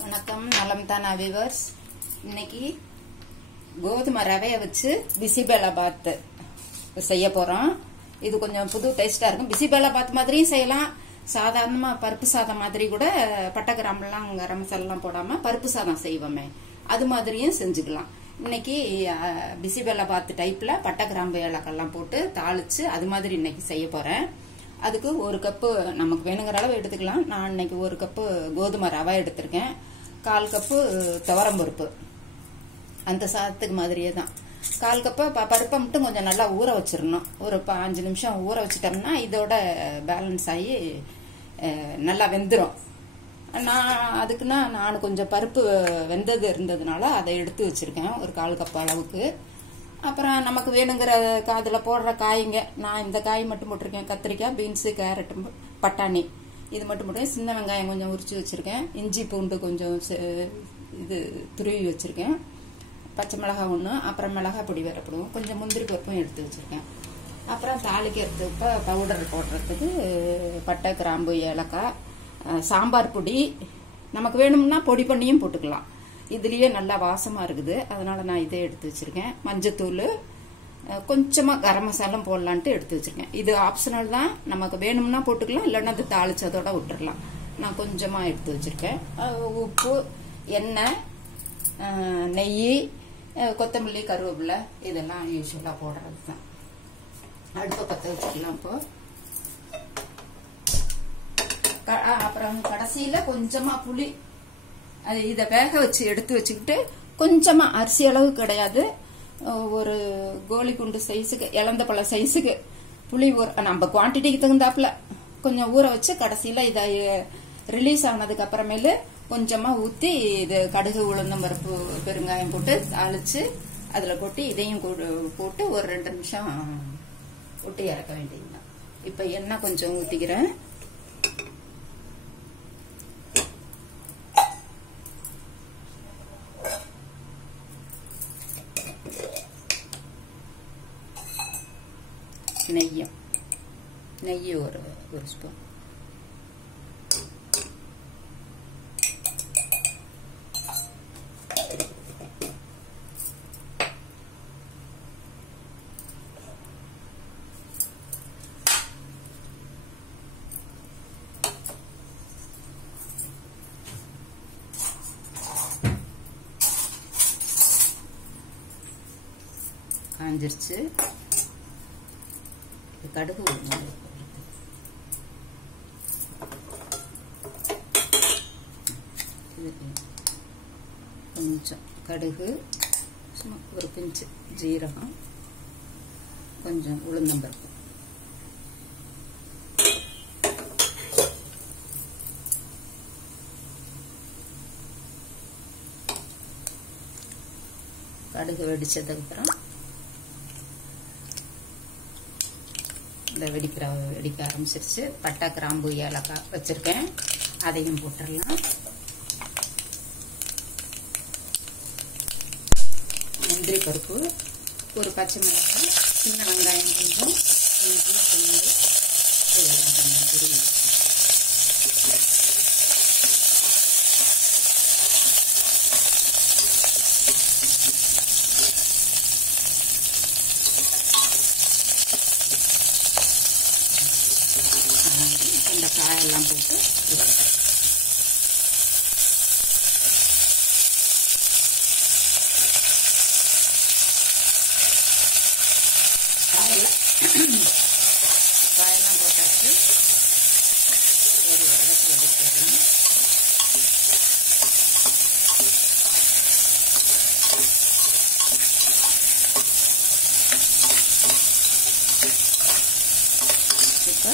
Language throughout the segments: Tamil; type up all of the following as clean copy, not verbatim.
வணக்கம், நலம் தானா வியூவர்ஸ். இன்னைக்கு கோதுமை ரவைய வச்சு பிசிபெலாபாத் செய்ய போறோம். இது கொஞ்சம் புது டேஸ்டா இருக்கும். பிசிபெலாபாத் மாதிரியும் செய்யலாம், சாதாரணமா பருப்பு சாதம் மாதிரி கூட பட்டை கிராம்பெல்லாம் கரம் மசாலாம் போடாம பருப்பு சாதம் செய்வோமே அது மாதிரியும் செஞ்சுக்கலாம். இன்னைக்கு பிசிபெலாபாத் டைப்ல பட்டை கிராம்பு ஏலக்காய்லாம் போட்டு தாளிச்சு அது மாதிரி இன்னைக்கு செய்ய போறேன். அதுக்கு ஒரு கப்பு நமக்கு வேணுங்கிற அளவு எடுத்துக்கலாம். நான் இன்னைக்கு ஒரு கப்பு கோதுமை ரவை எடுத்திருக்கேன். 1/4 கப்பு துவரம்பருப்பு, அந்த சாதத்துக்கு மாதிரியே தான். 1/4 கப்பு பருப்பை மட்டும் கொஞ்சம் நல்லா ஊற வச்சிடணும். ஒரு 5 நிமிஷம் ஊற வச்சிட்டோம்னா இதோட பேலன்ஸ் ஆகி நல்லா வெந்துடும். நான் கொஞ்சம் பருப்பு வெந்தது இருந்ததுனால அதை எடுத்து வச்சிருக்கேன், ஒரு 1/4 கப் அளவுக்கு. அப்புறம் நமக்கு வேணுங்கிற அதில் போடுற காய்ங்க, நான் இந்த காய் மட்டும் போட்டிருக்கேன். கத்திரிக்காய், பீன்ஸு, கேரட், பட்டாணி இது மட்டும் போட்டிருக்கேன். சின்ன வெங்காயம் கொஞ்சம் உரிச்சு வச்சிருக்கேன். இஞ்சி பூண்டு கொஞ்சம் இது துருவி வச்சிருக்கேன். பச்சை மிளகாய் 1, அப்புறம் மிளகாய் பொடி வேற போடுவோம். கொஞ்சம் முந்திரி பருப்பும் எடுத்து வச்சிருக்கேன். அப்புறம் தாளிக்கிறதுக்கு பவுடர் போடுறதுக்கு பட்டை, கிராம்பு, ஏலக்காய், சாம்பார் பொடி நமக்கு வேணும்னா பொடி பண்ணியும் போட்டுக்கலாம். இதுலயே நல்லா வாசமா இருக்குது, அதனால நான் இதை எடுத்து வச்சிருக்கேன். மஞ்சத்தூள், கொஞ்சமா கரம் மசாலா போடலான்ட்டு எடுத்து வச்சிருக்கேன். இது ஆப்ஷனல் தான், நமக்கு வேணும்னா போட்டுக்கலாம், இல்லைன்னா அது தாளிச்சதோட விட்டுறலாம். நான் கொஞ்சமா எடுத்து வச்சிருக்கேன். உப்பு, எண்ணெய், நெய், கொத்தமல்லி, கருவேப்பிலை இதெல்லாம் யூஸ்வலா போடுறது தான். அடுப்பை பற்ற வச்சுக்கலாம். இப்போ அப்புறம் கடைசியில கொஞ்சமா புளி, அது இதை வேக வச்சு எடுத்து வச்சுக்கிட்டு கொஞ்சமா அரிசி அளவு கிடையாது, ஒரு கோலி குண்டு சைஸுக்கு, இளந்த பழ சைஸுக்கு புளி நம்ம குவான்டிட்டிக்கு தகுந்தாப்புல கொஞ்சம் ஊற வச்சு கடைசியில இதை ரிலீஸ் ஆனதுக்கு அப்புறமேலு கொஞ்சமா ஊத்தி இது கடுகு, உளுந்தம் பருப்பு, பெருங்காயம் போட்டு தாளிச்சு அதுல கொட்டி இதையும் போட்டு ஒரு 2 நிமிஷம் விட்டு இறக்க வேண்டியதுதான். இப்ப எண்ணெய் கொஞ்சம் ஊத்திக்கிறேன். நெய் ஒரு ஸ்பூன். காஞ்சிருச்சு. கடுகு கொஞ்சம் கடுகு, ஒரு பிஞ்சு ஜீரகம், கொஞ்சம் உளுந்தம்பருப்பு, கடுகு வெடிச்சதுக்கு அப்புறம் இந்த வெடிக்க ஆரம்பிச்சிருச்சு. பட்டை, கிராம்பு, ஏலக்காய் வச்சிருக்கேன், அதையும் போட்டுடலாம். முந்திரி பருப்பு, ஒரு பச்சை மிளகாய், சின்ன வெங்காயம் கொஞ்சம், இஞ்சி பூண்டு இதெல்லாம் கொஞ்சம் துருவி இந்த காயெல்லாம் போட்டு காயெல்லாம் போட்டாச்சு. ஒரு வதக்கு வதக்கிடலாம். இப்போ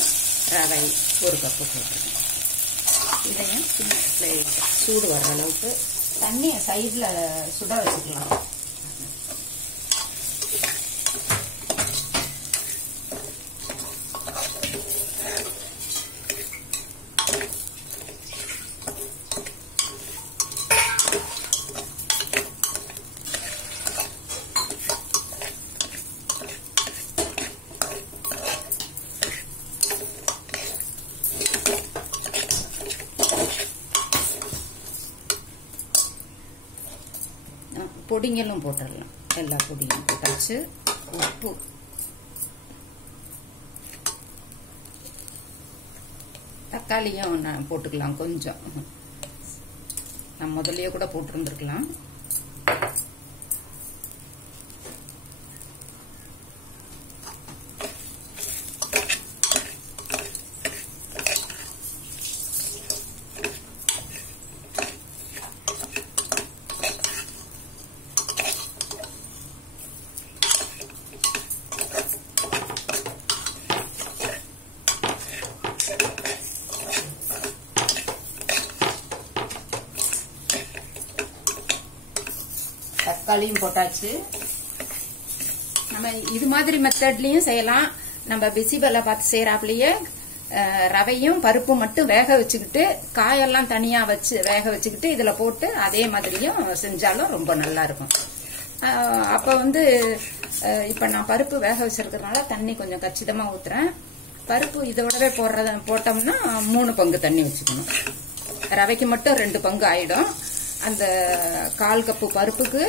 ரவை ஒரு கப்பு போட்டுருக்கேன். இதையும் சூடு வர்ற அளவுக்கு தண்ணியை சைடில் சுட வச்சுக்கலாம். பொடிங்களும் போட்டுடலாம். எல்லா பொடியும் போட்டாச்சு. உப்பு, தக்காளியும் போட்டுக்கலாம் கொஞ்சம். நான் முதல்லயே கூட போட்டிருந்துருக்கலாம். தக்காளியும் போட்டாச்சு. நம்ம இது மாதிரி மெத்தட்லயும் செய்யலாம். நம்ம பிசிபெல்ல பார்த்து செய்யறாப்லயே ரவையும் பருப்பும் மட்டும் வேக வச்சுக்கிட்டு காயெல்லாம் தனியா வச்சு வேக வச்சுக்கிட்டு இதுல போட்டு அதே மாதிரியும் செஞ்சாலும் ரொம்ப நல்லா இருக்கும். அப்ப இப்ப நான் பருப்பு வேக வச்சிருக்கிறதுனால தண்ணி கொஞ்சம் கச்சிதமா ஊத்துறேன். பருப்பு இதோடவே போட்டோம்னா 3 பங்கு தண்ணி வச்சுக்கணும். ரவைக்கு மட்டும் 2 பங்கு ஆயிடும். அந்த 1/4 கப்பு பருப்புக்கு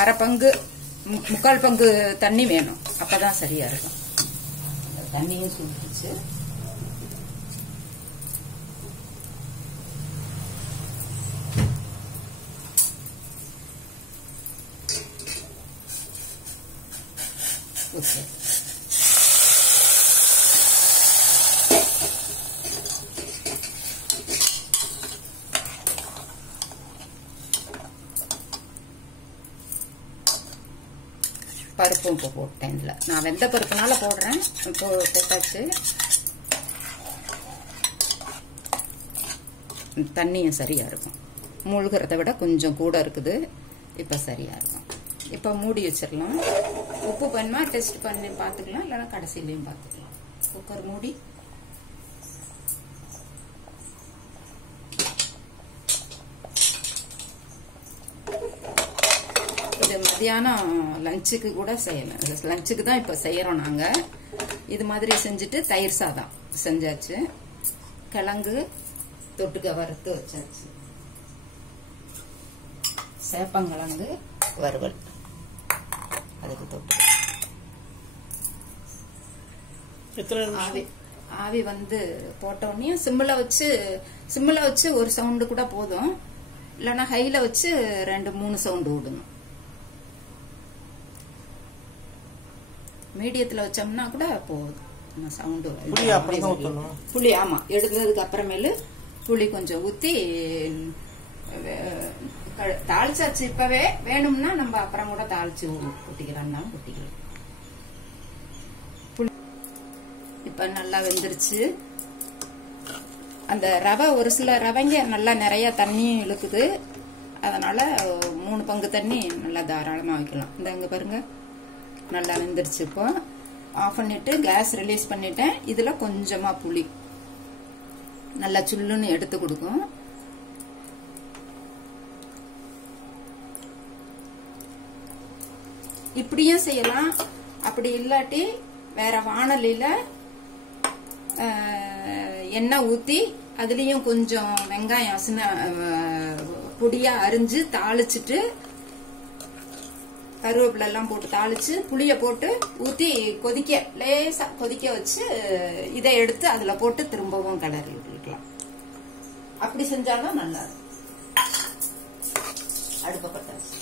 1/2 பங்கு 3/4 பங்கு தண்ணி வேணும். அப்பதான் சரியா இருக்கும். தண்ணியும் சுட்டுச்சு. ஓகே, பருப்பும் இப்போ போட்டேன். இல்லை, நான் வெந்த பருப்புனால போடுறேன். இப்போ போட்டாச்சு. தண்ணியும் சரியா இருக்கும். மூழ்கிறத விட கொஞ்சம் கூட இருக்குது. இப்போ சரியா இருக்கும். இப்போ மூடி வச்சிடலாம். உப்பு பண்ணுமா டெஸ்ட் பண்ணி பார்த்துக்கலாம், இல்லைன்னா கடைசியிலையும் பார்த்துக்கலாம். குக்கர் மூடி மத்தியானம் லஞ்சுக்கு கூட செய்யலாம். லஞ்சுக்கு தான் இப்ப செய்யறோம் நாங்க. இது மாதிரி செஞ்சுட்டு தயிர் சாதம் செஞ்சாச்சு. கிழங்கு தொட்டுக்க வறுத்து வச்சாச்சு. சேப்பங்கிழங்கு வறுவல் அதுக்கு தொட்டு. ஆவி போட்டோடனே சிம்மில் வச்சு ஒரு சவுண்டு கூட போதும். இல்லைன்னா ஹைல வச்சு 2-3 சவுண்டு விடணும். மீடியத்துல வச்சோம்னா கூட போதும் சவுண்டு. புளி ஆமா, எடுத்ததுக்கு அப்புறமேலு புளி கொஞ்சம் ஊத்தி தாளிச்சாச்சு. இப்பவே வேணும்னா நம்ம அப்புறம் கூட தாளிச்சு கொட்டிக்கலாம்னாலும் கொட்டிக்கலாம். இப்ப நல்லா வெந்துருச்சு. அந்த ரவை ஒரு சில ரவைங்க நல்லா நிறைய தண்ணி இழுக்குது. அதனால 3 பங்கு தண்ணி நல்லா தாராளமா வைக்கலாம். இந்த இங்க பாருங்க நல்லா வெந்துருச்சு. இப்போ ஆஃப் பண்ணிட்டு கேஸ் ரிலீஸ் பண்ணிட்டேன். இதுல கொஞ்சமா புளி நல்லா சுள்ளுன்னு எடுத்து கொடுக்கும். இப்படியும் செய்யலாம். அப்படி இல்லாட்டி வேற வாணலில எண்ணெய் ஊத்தி அதுலயும் கொஞ்சம் வெங்காயம் பொடியா அரிஞ்சு தாளிச்சுட்டு கருவேப்பிலை எல்லாம் போட்டு தாளிச்சு புளிய போட்டு ஊத்தி லேசா கொதிக்க வச்சு இதை எடுத்து அதுல போட்டு திரும்பவும் கிளறி விட்டுக்கலாம். அப்படி செஞ்சாலும் நல்லா இருக்கும். அடுப்பப்பட்டாச்சு.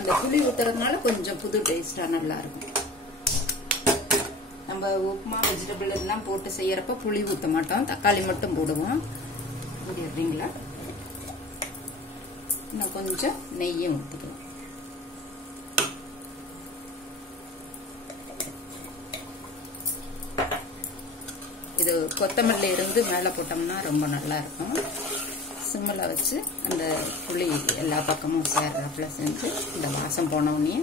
அந்த புளி ஊத்துறதுனால கொஞ்சம் புது டேஸ்டா நல்லா இருக்கும். நம்ம உப்புமா வெஜிடபிள் எல்லாம் போட்டு செய்யறப்ப புளி ஊத்த மாட்டோம், தக்காளி மட்டும் போடுவோம். அப்படிங்களா? இன்னும் கொஞ்சம் நெய்யும் ஊற்றிக்கலாம். இது கொத்தமல்லி இருந்து மேலே போட்டோம்னா ரொம்ப நல்லா இருக்கும். சிம்மில் வச்சு அந்த புளி எல்லா பக்கமும் சேர்றாப்புல செஞ்சு இந்த வாசம் போனவுடனே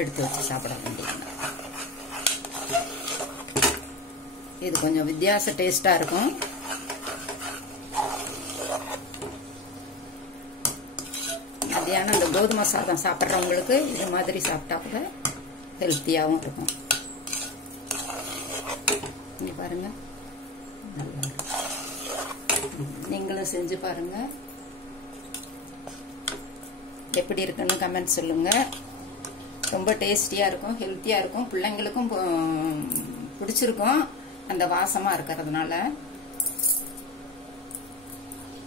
எடுத்து வச்சு சாப்பிட வேண்டியது. இது கொஞ்சம் வித்தியாச டேஸ்டா இருக்கும். மத்தியானம் இந்த கோதுமை சாதம் சாப்பிட்றவங்களுக்கு இது மாதிரி சாப்பிட்டா கூட ஹெல்த்தியாகவும் இருக்கும். இங்க பாருங்க நல்லா இருக்கும். நீங்களும் செஞ்சு பாருங்க, எப்படி இருக்குன்னு கமெண்ட் சொல்லுங்க. ரொம்ப டேஸ்டியா இருக்கும், ஹெல்த்தியா இருக்கும், பிள்ளைங்களுக்கும் பிடிச்சிருக்கும் அந்த வாசமா இருக்கிறதுனால.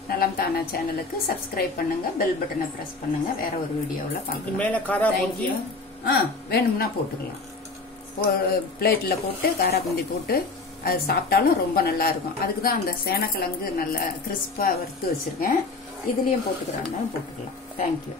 நலம் தானா சேனலுக்கு சப்ஸ்கிரைப் பண்ணுங்க, பெல் பட்டனை பிரஸ் பண்ணுங்க. வேற ஒரு வீடியோவில் பார்க்கலாம். வேணும்னா போட்டுக்கலாம். பிளேட்ல போட்டு காரா பூந்தி போட்டு அது சாப்பிட்டாலும் ரொம்ப நல்லா இருக்கும். அதுக்கு தான் அந்த சேனக்கிழங்கு நல்லா கிறிஸ்பா வறுத்து வச்சிருக்கேன். இதுலயும் போட்டுக்கிறாங்க, போட்டுக்கலாம். தேங்க்யூ.